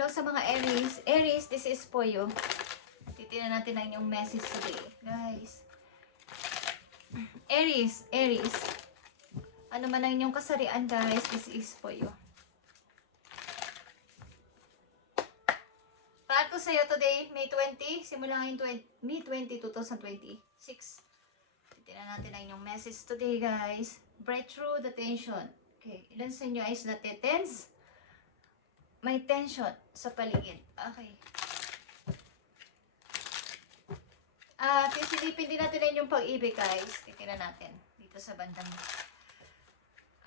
Hello sa mga Aries. Aries, this is for you. Titignan natin ang inyong message today, guys. Aries, Aries. Ano man ang inyong kasarian, guys, this is for you. Para ko sa'yo today, May 20, simula ngayon May 20, 2026. Titignan natin ang inyong message today, guys. Break through the tension. Okay, ilan sa inyo is natetense? May tension sa paligid. Okay. Pisilipin din natin na yung pag-ibig, guys. Titignan natin dito sa bandang.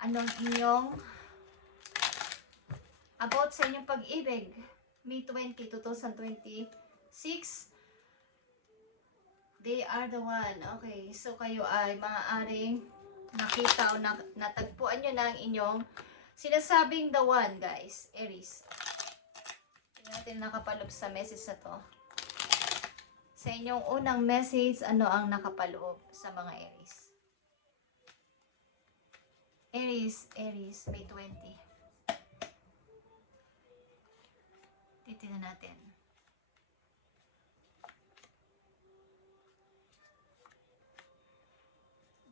Anong inyong about sa inyong pag-ibig? May 20, 2026. They are the one. Okay. So, kayo ay maaaring nakita o natagpuan nyo na ang inyong sinasabing the one, guys. Aries. Tingnan natin nakapaloob sa message na to. Sa inyong unang message, ano ang nakapaloob sa mga Aries? Aries, Aries, May 20. Titignan natin.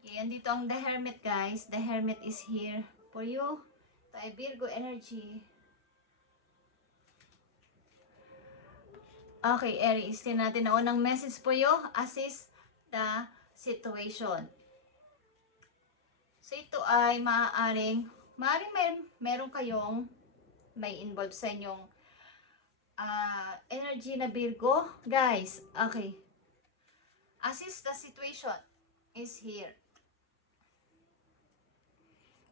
Okay, andito ang The Hermit, guys. The Hermit is here for you. Tayo Virgo energy. Okay, Aries. Tingnan natin ang unang message po you. Assist the situation. So, ito ay maaaring meron kayong may involved sa inyong energy na Virgo. Guys, okay. Assist the situation is here.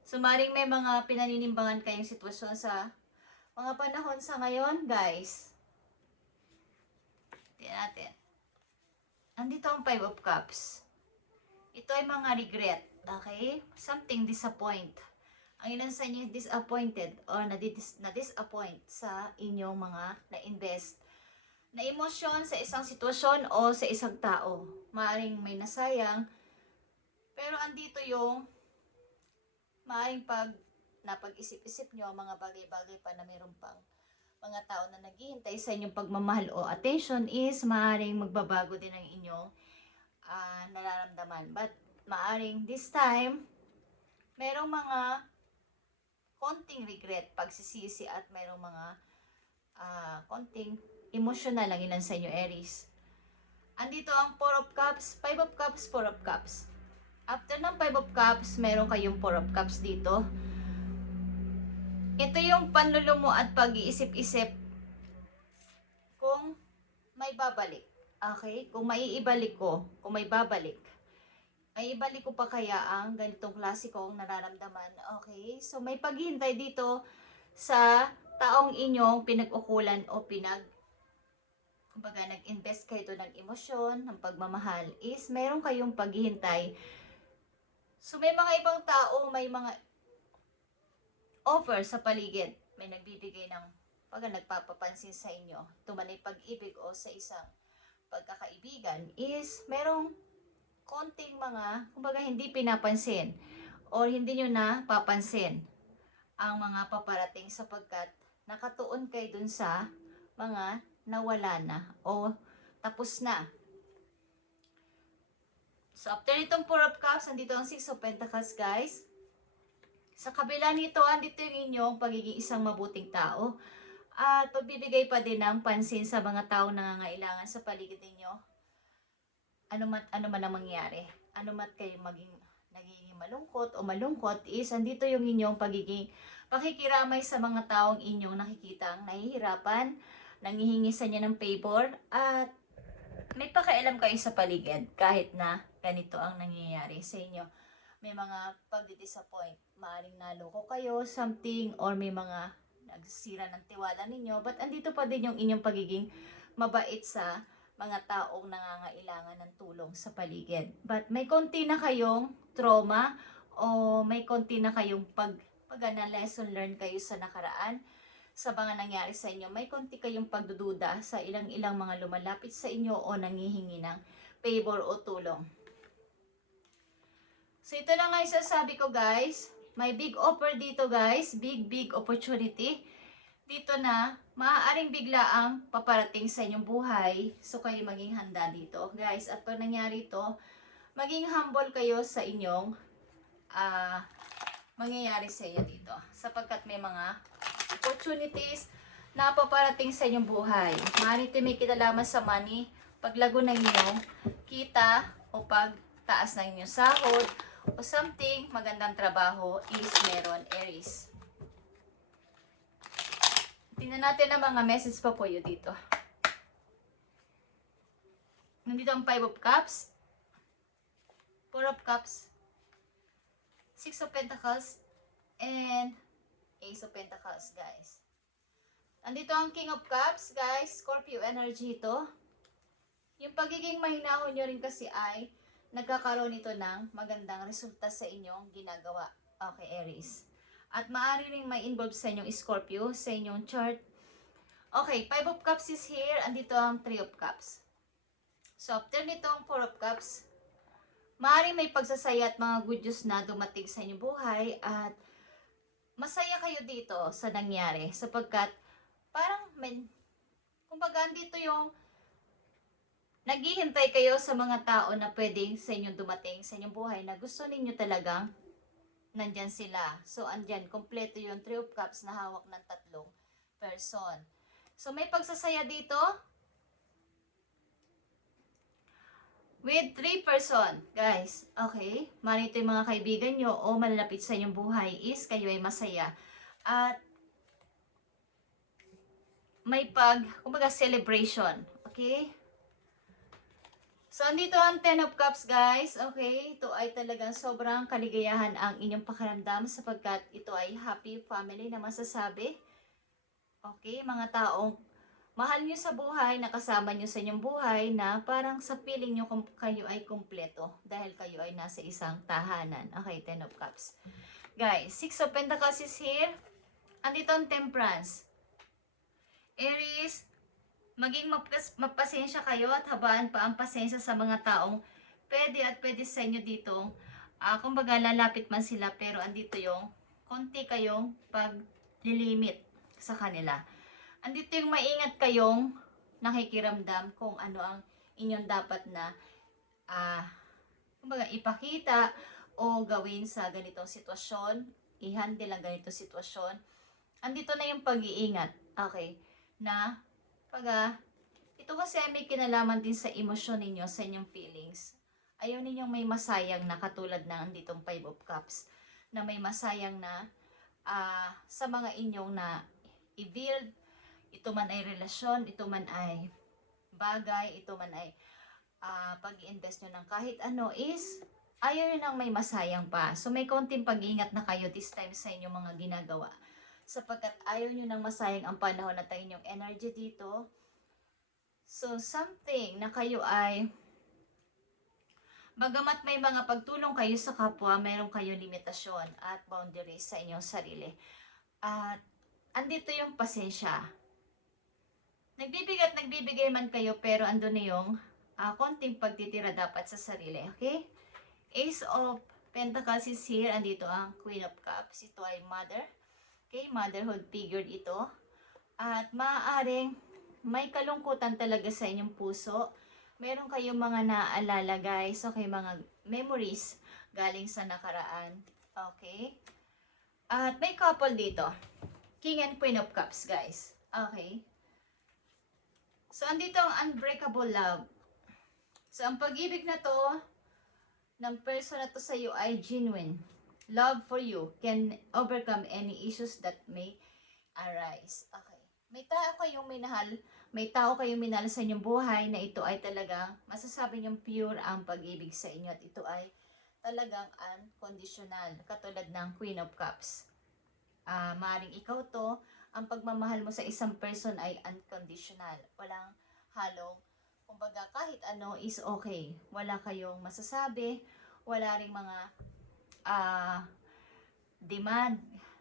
So, maaaring may mga pinaninimbangan kayong sitwasyon sa mga panahon sa ngayon, guys. Tingnan natin. Andito ang 5 of Cups. Ito ay mga regret. Okay? Something disappoint. Ang ilan sa inyo disappointed or na-disappoint sa inyong mga na-invest na emosyon sa isang sitwasyon o sa isang tao. Maaaring may nasayang. Pero andito yung maaaring napag-isip-isip nyo mga bagay-bagay pa na mayroon pang mga tao na naghihintay sa inyong pagmamahal o attention is maaaring magbabago din ang inyong nararamdaman. But maaaring this time, mayroong mga konting regret, pagsisisi at mayroong mga konting emotional lang ilan sa inyo, Aries. Andito ang 4 of Cups, 5 of Cups, 4 of Cups. After ng 5 of Cups, meron kayong 4 of Cups dito. Ito yung panlulumo at pag-iisip-isip kung may babalik. Okay? Kung maiibalik ko, kung may babalik. May ibalik ko pa kaya ang ganitong klase kong nararamdaman. Okay? So, may paghihintay dito sa taong inyong pinag-ukulan o kumbaga, nag-invest kayo ito ng emosyon, ng pagmamahal, is meron kayong paghihintay. So, may mga ibang tao, may mga offer sa paligid. May nagbibigay ng nagpapapansin sa inyo. Tumalay pag-ibig o sa isang pagkakaibigan is merong konting mga, kumbaga hindi pinapansin o hindi nyo na papansin ang mga paparating sapagkat nakatuon kayo dun sa mga nawala na o tapos na. So, after itong 4 of Cups, andito ang 6 of Pentacles, guys. Sa kabila nito, andito yung inyong pagiging isang mabuting tao. At pagbibigay pa din ng pansin sa mga taong nangangailangan sa paligid ninyo. Ano man ang mangyari. Ano man kayo nagiging malungkot o malungkot is andito yung inyong pakikiramay sa mga taong inyong nakikitang nahihirapan, nanghihingi sa inyo ng favor, at may pakialam kayo sa paligid kahit na ganito ang nangyayari sa inyo. May mga pagdi-disappoint, maaaring naloko kayo, something, or may mga nagsisira ng tiwala ninyo, but andito pa din yung inyong pagiging mabait sa mga taong nangangailangan ng tulong sa paligid. But may konti na kayong trauma o may konti na kayong na lesson learned kayo sa nakaraan sa mga nangyari sa inyo. May konti kayong pagdududa sa ilang mga lumalapit sa inyo o nangihingi ng favor o tulong. So, ito na nga isasabi ko, guys. May big offer dito, guys. Big opportunity. dito na maaaring biglaang paparating sa inyong buhay. So, kayo maging handa dito, guys. At pag nangyari ito, maging humble kayo sa inyong mangyayari sa iyo dito. Sapagkat may mga opportunities na paparating sa inyong buhay. Maaaring ito may kinalaman sa money, paglago ng inyong kita, o pagtaas ng inyong sahod, o something, magandang trabaho is meron, Aries. Tingnan natin ang mga message pa po yun dito. Nandito ang 5 of Cups, 4 of Cups, 6 of Pentacles, and Ace of Pentacles, guys. Nandito ang King of Cups, guys. Scorpio energy ito. Yung pagiging mahinahon nyo rin kasi ay nagkakaroon ito ng magandang resulta sa inyong ginagawa. Okay, Aries. At maaari rin may involve sa inyong Scorpio, sa inyong chart. Okay, 5 of Cups is here. Andito ang 3 of Cups. So, after nitong 4 of Cups, maaari may pagsasaya at mga good news na dumating sa inyong buhay. At masaya kayo dito sa nangyari. Sapagkat, parang, kumbaga, andito yung naghihintay kayo sa mga tao na pwedeng sa inyong dumating sa inyong buhay na gusto ninyo talagang nandyan sila. So, andyan, kompleto yung 3 of Cups na hawak ng 3 person. So, may pagsasaya dito with 3 person, guys. Okay? Marito yung mga kaibigan nyo o malalapit sa inyong buhay is kayo ay masaya. At may kumbaga, celebration. Okay? So, andito ang 10 of Cups, guys. Okay? Ito ay talagang sobrang kaligayahan ang inyong pakiramdam sapagkat ito ay happy family na masasabi. Okay? Mga taong mahal nyo sa buhay, nakasama nyo sa inyong buhay na parang sa feeling nyo kayo ay kumpleto dahil kayo ay nasa isang tahanan. Okay? 10 of Cups. Guys, 6 of Pentacles is here. Andito ang Temperance. Aries, maging mapasensya kayo at habaan pa ang pasensya sa mga taong pwede sa inyo dito. Kumbaga lalapit man sila pero andito yung konti kayong paglilimit sa kanila. Andito yung maingat kayong nakikiramdam kung ano ang inyong dapat na kumbaga ipakita o gawin sa ganitong sitwasyon. I-handle ang ganitong sitwasyon. Andito na yung pag-iingat. Okay. Na ito kasi may kinalaman din sa emosyon ninyo, sa inyong feelings. Ayaw ninyong may masayang na katulad ng anditong 5 of Cups, na may masayang na sa mga inyong na i-build, ito man ay relasyon, ito man ay bagay, ito man ay pag-i-invest nyo ng kahit ano is, ayaw nyo nang may masayang pa. So may konting pag-iingat na kayo this time sa inyong mga ginagawa. Sapagkat ayaw nyo nang masayang ang panahon at ang inyong energy dito. So, something na kayo ay, bagamat may mga pagtulong kayo sa kapwa, mayroon kayo limitasyon at boundaries sa inyong sarili. At, andito yung pasensya. Nagbibigay man kayo, pero andun na yung konting pagtitira dapat sa sarili. Okay? Ace of Pentacles is here. Andito ang Queen of Cups. Ito ay mother. Okay, motherhood figure ito. At maaaring may kalungkutan talaga sa inyong puso. Meron kayong mga naaalala, guys. Okay, mga memories galing sa nakaraan. Okay. At may couple dito. King and Queen of Cups, guys. Okay. So, andito ang unbreakable love. So, ang pag-ibig na to ng person na to sa iyo ay genuine. Love for you can overcome any issues that may arise. Okay. May tao kayong minahal sa inyong buhay na ito ay talagang masasabi niyong pure ang pag-ibig sa inyo at ito ay talagang unconditional, katulad ng Queen of Cups. Maaaring ikaw to, ang pagmamahal mo sa isang person ay unconditional. Walang halong, kumbaga kahit ano is okay. Wala kayong masasabi, wala ring mga demand.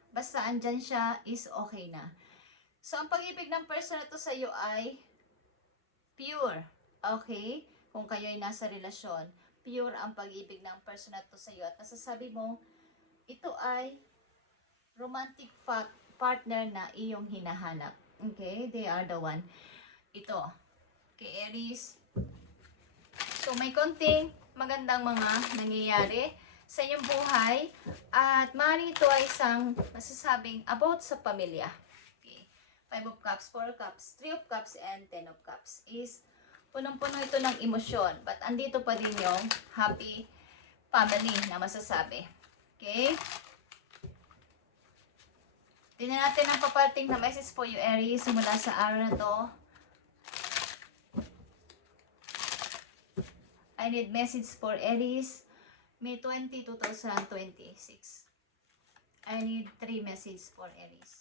Basta andyan siya is okay na. So, ang pag-ibig ng person na to sa iyo ay pure. Okay? Kung kayo ay nasa relasyon, pure ang pag-ibig ng person na to sa iyo. At nasasabi mo, ito ay romantic fact partner na iyong hinahanap. Okay? They are the one. Ito. Kay Aries. So, may konting magandang mga nangyayari sa inyong buhay. At maaaring ito ay isang masasabing about sa pamilya. Okay. 5 of Cups, 4 of Cups, 3 of Cups, and 10 of Cups is punong-puno ito ng emosyon. But andito pa din yung happy family na masasabi. Okay? Tingnan natin ang paparting na message po you, Aries, mula sa araw na to. I need message for Aries, May 20, 2026. I need 3 messages for Aries.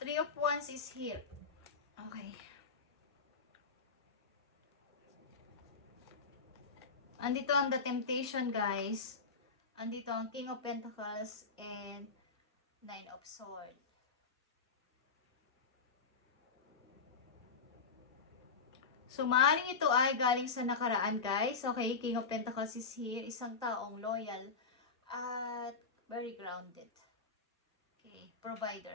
3 of Wands is here. Okay. Andito ang The Temptation, guys. Andito ang King of Pentacles and 9 of Swords. So, maaaring ito ay galing sa nakaraan, guys. Okay, King of Pentacles is here. Isang taong loyal at very grounded. Okay, provider.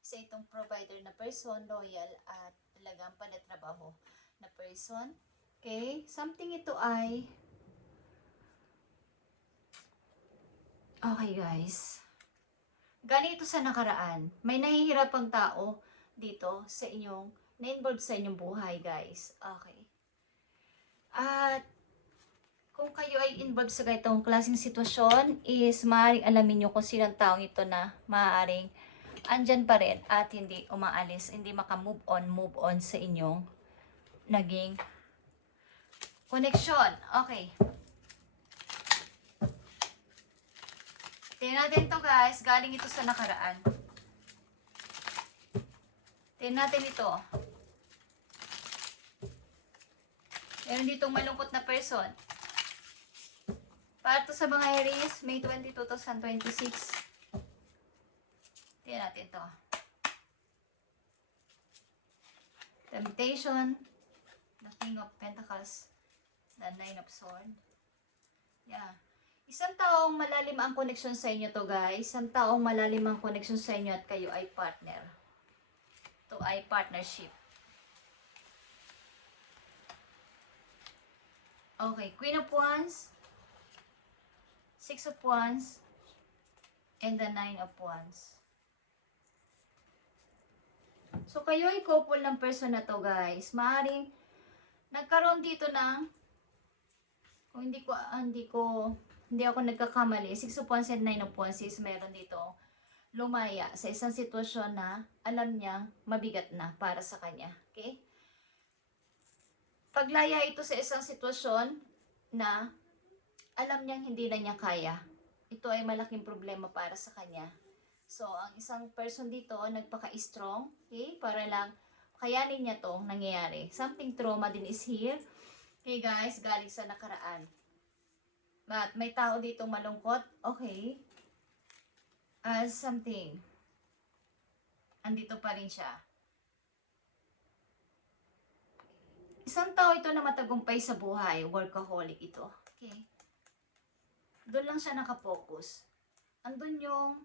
Isa itong provider na person, loyal at talagang panatrabaho na person. Okay, something ito ay... Okay, guys. Galing ito sa nakaraan. May nahihirapang tao dito sa inyong, na-involved sa inyong buhay, guys. Okay. At kung kayo ay involved sa ganitong klaseng sitwasyon, is maaaring alamin nyo kung sinong taong ito na maaaring andyan pa rin at hindi umaalis, hindi maka-move on sa inyong naging connection. Okay. Tingnan natin to, guys. Galing ito sa nakaraan. Tingnan natin ito. Meron ditong malungkot na person. Para to sa mga Aries, May 20, 2026. Tingnan natin to. Temptation, the King of Pentacles, the 9 of Swords. Yeah. Isang taong malalim ang connection sa inyo to, guys. Isang taong malalim ang connection sa inyo at kayo ay partner. Ito ay partnership. Okay, Queen of Wands, 6 of Wands, and the 9 of Wands. So, kayo ay couple ng person na to, guys. Maaring nagkaroon dito ng, kung hindi ako nagkakamali, 6 of Wands and 9 of Wands is meron dito lumaya sa isang sitwasyon na alam niyang mabigat na para sa kanya. Okay? Paglaya ito sa isang sitwasyon na alam niyang hindi na niya kaya. Ito ay malaking problema para sa kanya. So, ang isang person dito, nagpaka-strong, okay? Para lang kayanin niya tong nangyayari. Something trauma din is here. Okay, guys, galing sa nakaraan. But may tao dito malungkot, okay? As something. Andito pa rin siya. Isang tao ito na matagumpay sa buhay, workaholic ito. Okay? Doon lang siya nakapokus. Andun yung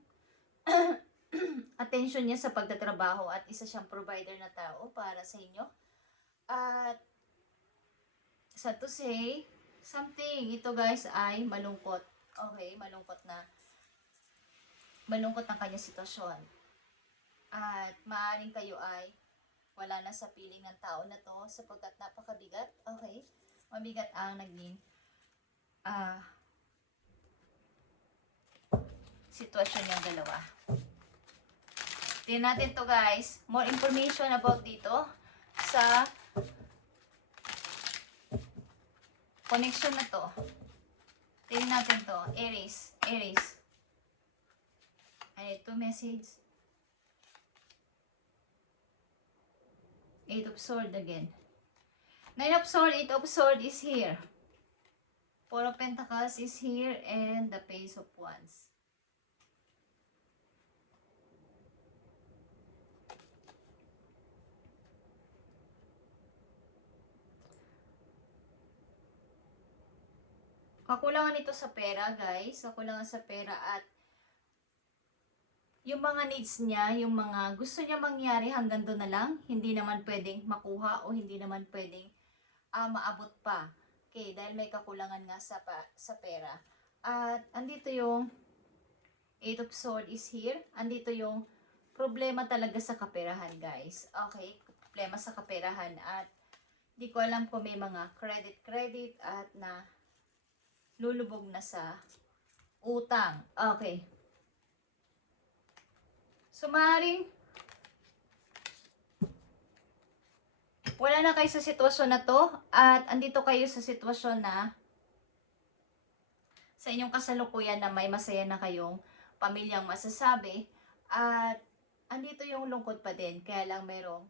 attention niya sa pagtatrabaho at isa siyang provider na tao para sa inyo. At sad to say, something ito, guys, ay malungkot. Okay, malungkot ang kanyang sitwasyon. At maaaring kayo ay wala na sa piling ng tao na to sapagkat napakabigat. Okay, mabigat ang naging sitwasyon niyang dalawa. Tingnan natin to, guys. More information about dito sa connection na to. Tingnan natin to. Aries. I need 2 messages. 8 of Swords again. 9 of Swords, 8 of Swords is here. 4 of Pentacles is here and the Page of Wands. Kakulangan ito sa pera, guys. Kakulangan sa pera at yung mga needs niya, yung mga gusto niya mangyari hanggang doon na lang, hindi naman pwedeng makuha o hindi naman pwedeng maabot pa. Okay, dahil may kakulangan nga sa pera. At andito yung Eight of Swords is here. Andito yung problema talaga sa kaperahan, guys. Okay, problema sa kaperahan. At di ko alam kung may mga credit at na lulubog na sa utang. Okay. So, maaaring wala na kayo sa sitwasyon na to at andito kayo sa sitwasyon na sa inyong kasalukuyan na may masaya na kayong pamilyang masasabi at andito yung lungkot pa din, kaya lang merong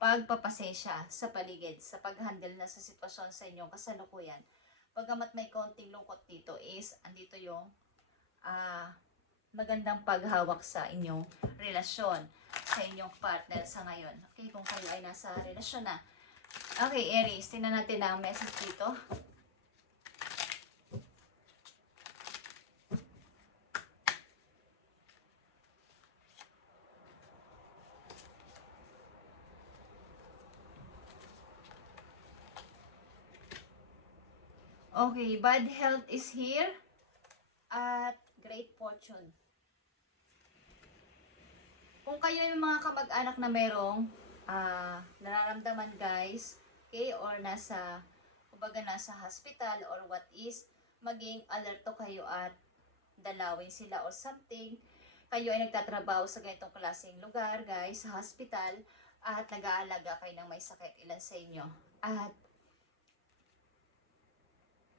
pagpapasensya sa paligid sa pag-handle na sa sitwasyon sa inyong kasalukuyan. Pagamat may konting lungkot dito is andito yung magandang paghawak sa inyong relasyon, sa inyong partner sa ngayon. Okay, kung kayo ay nasa relasyon na. Okay, Aries, tingnan natin ang message dito. Okay, bad health is here at great fortune. Kung kayo yung mga kamag-anak na merong nararamdaman, guys, okay, or kumbaga nasa hospital or what is, maging alerto kayo at dalawin sila or something. Kayo ay nagtatrabaho sa ganitong klaseng lugar, guys, sa hospital, at nag-aalaga kayo ng may sakit, ilan sa inyo. At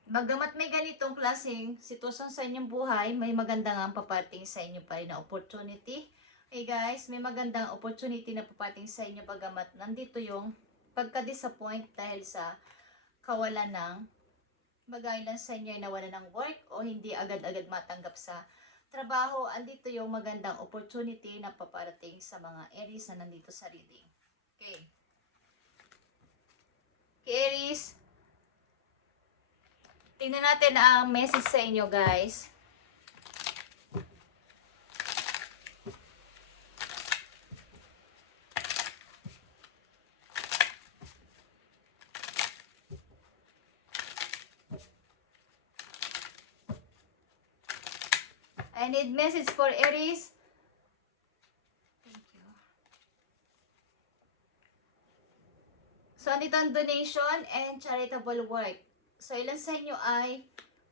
bagamat may ganitong klaseng sitwasyon sa inyong buhay, may maganda nga papating sa inyo pa rin na opportunity. Hey guys, may magandang opportunity na papating sa inyo bagamat nandito yung pagka-disappoint dahil sa kawalan ng magailan sa inyo ay nawala ng work o hindi agad-agad matanggap sa trabaho. Andito yung magandang opportunity na paparating sa mga Aries na nandito sa reading. Okay. Aries, tingnan natin ang message sa inyo, guys. I need message for Aries. Thank you. So, andito ang donation and charitable work. So, ilan sa inyo ay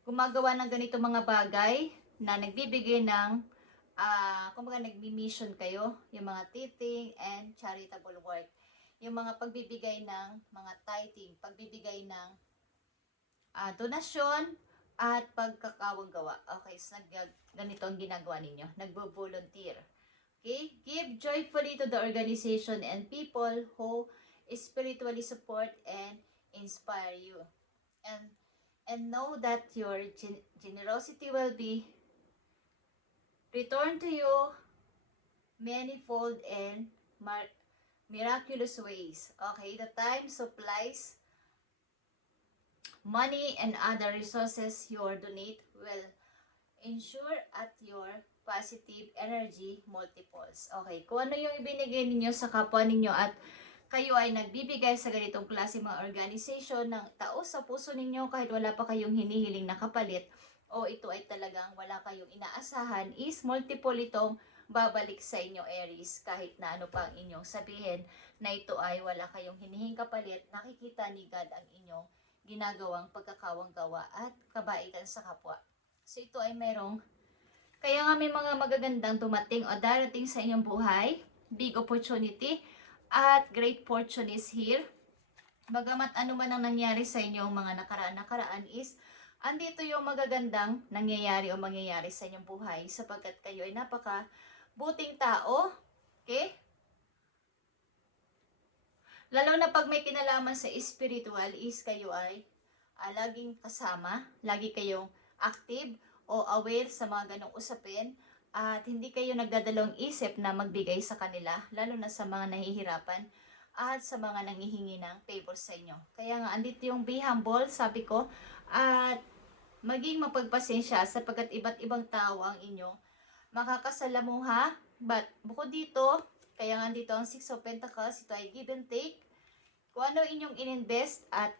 gumagawa ng ganito mga bagay na nagbibigay ng, kumbaga nagmi-mission kayo, yung mga tithing and charitable work. Yung mga pagbibigay ng mga tithing, pagbibigay ng donasyon, at pagkakawang gawa. Okay, so ganito ang ginagawa ninyo. Nagbo-volunteer. Okay? Give joyfully to the organization and people who spiritually support and inspire you. And know that your generosity will be returned to you manifold and miraculous ways. Okay? The time supplies money and other resources you donate will ensure at your positive energy multiples. Okay, kung ano yung ibinigay ninyo sa kapwa ninyo at kayo ay nagbibigay sa ganitong klase mga organization ng tao sa puso ninyo kahit wala pa kayong hinihiling na kapalit o ito ay talagang wala kayong inaasahan, is multiple itong babalik sa inyo, Aries, kahit na ano pa ang inyong sabihin na ito ay wala kayong hinihing kapalit, nakikita ni God ang inyong ginagawang pagkakawang gawa at kabaitan sa kapwa. So ito ay merong, kaya nga may mga magagandang dumating o darating sa inyong buhay, big opportunity at great fortune is here. Bagamat ano man ang nangyari sa inyong mga nakaraan is, andito yung magagandang nangyayari o mangyayari sa inyong buhay sapagkat kayo ay napaka buting tao. Okay? Lalo na pag may kinalaman sa spiritual is kayo ay laging kasama, lagi kayong active o aware sa mga ganong usapin at hindi kayo nagdadalawang isip na magbigay sa kanila, lalo na sa mga nahihirapan at sa mga nanghihingi ng favor sa inyo. Kaya nga, andito yung be humble, sabi ko, at maging mapagpasensya sapagkat iba't ibang tao ang inyong makakasalamuha. But bukod dito, kaya nga dito ang Six of Pentacles, ito ay give and take. Kung ano inyong ininvest at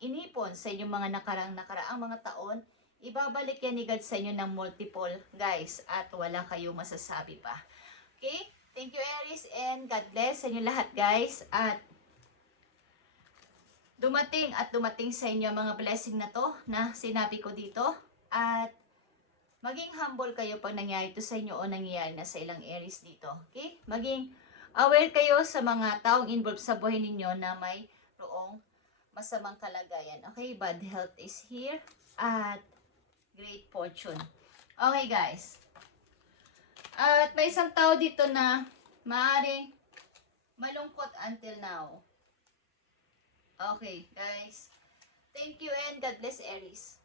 inipon sa inyong mga nakaraang mga taon, ibabalik yan ni God sa inyo ng multiple, guys. At wala kayong masasabi pa. Okay? Thank you, Aries, and God bless sa inyo lahat, guys. At dumating sa inyo mga blessing na to na sinabi ko dito. At maging humble kayo pag nangyari ito sa inyo o nangyayari na sa ilang Aries dito. Okay? Maging aware kayo sa mga taong involved sa buhay ninyo na may roong masamang kalagayan. Okay? Bad health is here. At great fortune. Okay, guys. At may isang tao dito na maaaring malungkot until now. Okay, guys. Thank you and God bless, Aries.